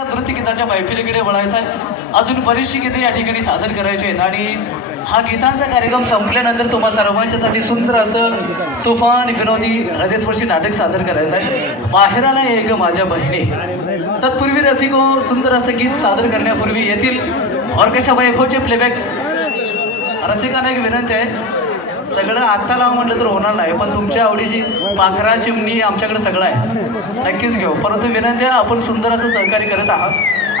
एका नृत्यगीताच्या मैफिलीकडे वळायचं आहे. अजून बरीचशी गीते या ठिकाणी सादर करायची आहेत आणि हा गीतांचा कार्यक्रम संपल्यानंतर तुम्हा सर्वांच्यासाठी सुंदर असं तुफान विनोदी हृदयस्पर्शी नाटक सादर करायचं आहे. माहेराला ये ग माझ्या बहिणी. तत्पूर्वी रसिको सुंदर असं गीत सादर करण्यापूर्वी येथील ऑर्केस्ट्रा वैभवचे प्लेबॅक्स रसिकांना एक विनंती आहे. सगळं आत्ता लाव म्हटलं तर होणार नाही, पण तुमच्या आवडीची पाखरा चिमणी आमच्याकडे सगळं आहे, नक्कीच घेऊ. परंतु विनंती आहे, आपण सुंदर असं सहकार्य करत आहात.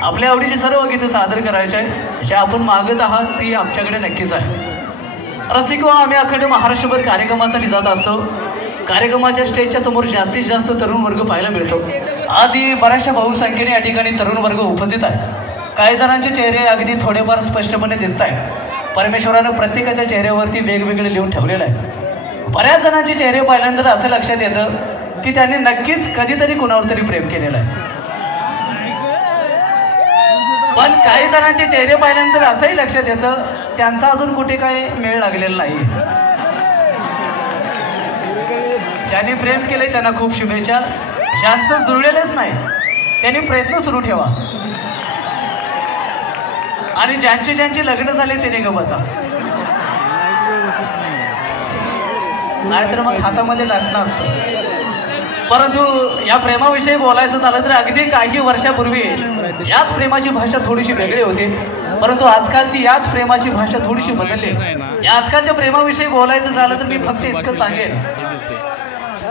आपल्या आवडीची सर्व गीतं सादर करायचे आहे. जे आपण मागत आहात ती आमच्याकडे नक्कीच आहे. रसिको, आम्ही अखंड महाराष्ट्रभर कार्यक्रमासाठी जात असतो. कार्यक्रमाच्या स्टेजच्या समोर जास्तीत जास्त तरुण वर्ग पाहायला मिळतो. आजही बऱ्याचशा बहुसंख्येने या ठिकाणी तरुण वर्ग उपस्थित आहे. काही जणांचे चेहरे अगदी थोडेफार स्पष्टपणे दिसत आहेत. परमेश्वरानं प्रत्येकाच्या चेहऱ्यावरती वेगवेगळे लिहून ठेवलेलं आहे. बऱ्याच जणांचे चेहरे पाहिल्यानंतर असं लक्षात येतं की त्यांनी नक्कीच कधीतरी कुणावर तरी प्रेम केलेलं आहे. पण काही जणांचे चेहरे पाहिल्यानंतर असंही लक्षात येतं त्यांचा अजून कुठे काय मेळ लागलेला नाही. ज्यांनी प्रेम केलंय त्यांना खूप शुभेच्छा. ज्यांचं जुळलेलंच नाही त्यांनी प्रयत्न सुरू ठेवा आणि ज्यांचे लग्न झाले ते ग बसा, नाहीतर मग हातामध्ये लाटणं असतं. परंतु या प्रेमाविषयी बोलायचं झालं तर अगदी काही वर्षापूर्वी याच प्रेमाची भाषा थोडीशी वेगळी होती, परंतु आजकालची याच प्रेमाची भाषा थोडीशी बदलली. या आजकालच्या प्रेमाविषयी बोलायचं झालं तर मी फक्त इतकं सांगेन,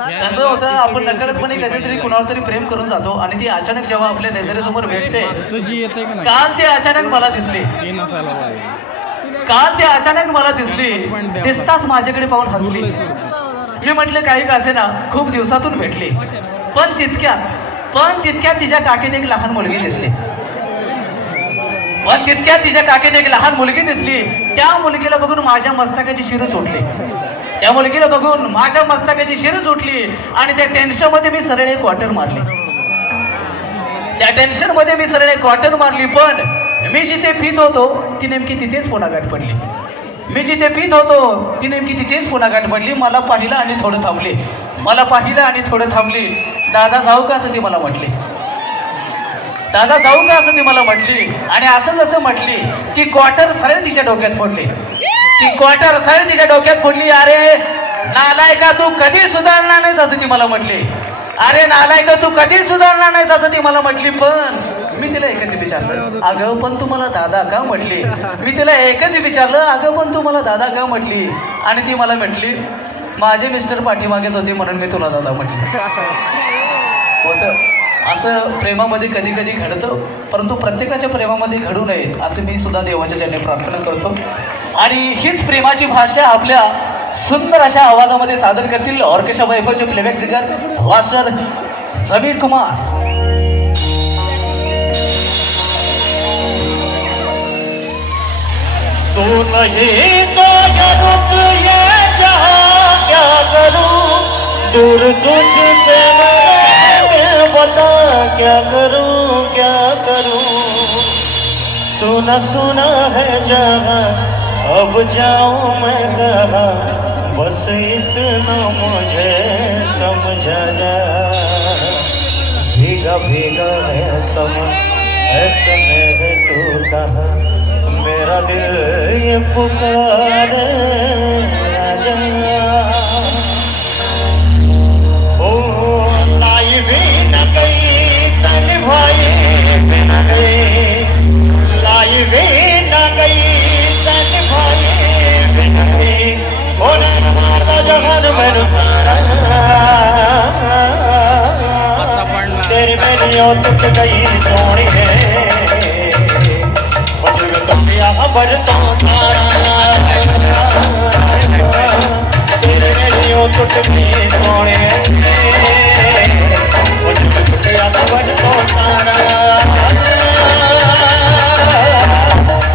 कसं होतं आपण नकळतपणे कधीतरी कुणावर तरी प्रेम करून जातो आणि ती अचानक जेव्हा आपल्या नजरेसमोर भेटते, काल ते अचानक मला दिसली, दिसताच माझ्याकडे पाहून हसली. मी म्हटलं काही का असे ना, खूप दिवसातून भेटली, पण तितक्यात तिच्या काकीत एक लहान मुलगी दिसली. त्या मुलगीला बघून माझ्या मस्तकाची शिरच उठली. आणि त्या टेन्शनमध्ये मी सरळ एक क्वार्टर मारली. पण मी जिथे पित होतो ती नेमकी तिथेच पुन्हा गाठ पडली. मला पाहिलं आणि थोडं थांबली. दादा जाऊ का असं ती मला म्हटली. आणि असं जसं म्हटली ती क्वार्टर सरळ तिच्या डोक्यात फोडली. अरे नालायका तू कधी सुधारणार नाहीस असं ती मला म्हटली. पण मी तिला एकच विचारलं, अगं पण तू मला दादा का म्हटली. आणि ती मला म्हटली, माझे मिस्टर पाठीमागेच होते म्हणून मी तुला दादा म्हटली. होतं असं प्रेमामध्ये कधी कधी घडतं, परंतु प्रत्येकाच्या प्रेमामध्ये घडू नये असं मी सुद्धा देवाच्या चरणी प्रार्थना करतो. आणि हीच प्रेमाची भाषा आपल्या सुंदर अशा आवाजामध्ये सादर करतील ऑर्केस्ट्रा वैभवचे playback singer master Sameer Kumar. तो नहीं तो रुक ये जहाँ क्या करूँ, दूर तुझसे मैं बता क्या करूँ. सुना है जहाँ अब जाऊँ मैं कहाँ, बस इतना मुझे समझा जा. भीगा है समझ ऐसे में तू कहा, मेरा दिल ये पुकारे आजा. ओ लाई भी न गई तन भाई बिना गई, लाई भी न गई तन भाई बिना गई. ओ ना जहान में सारा तेरी मेरी और टूट गई सोनी है. खबर तो तेरे मेरी ओ टूट गई सोने, खबर तो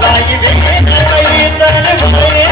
लाई भी गई तन भाई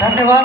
धन्यवाद.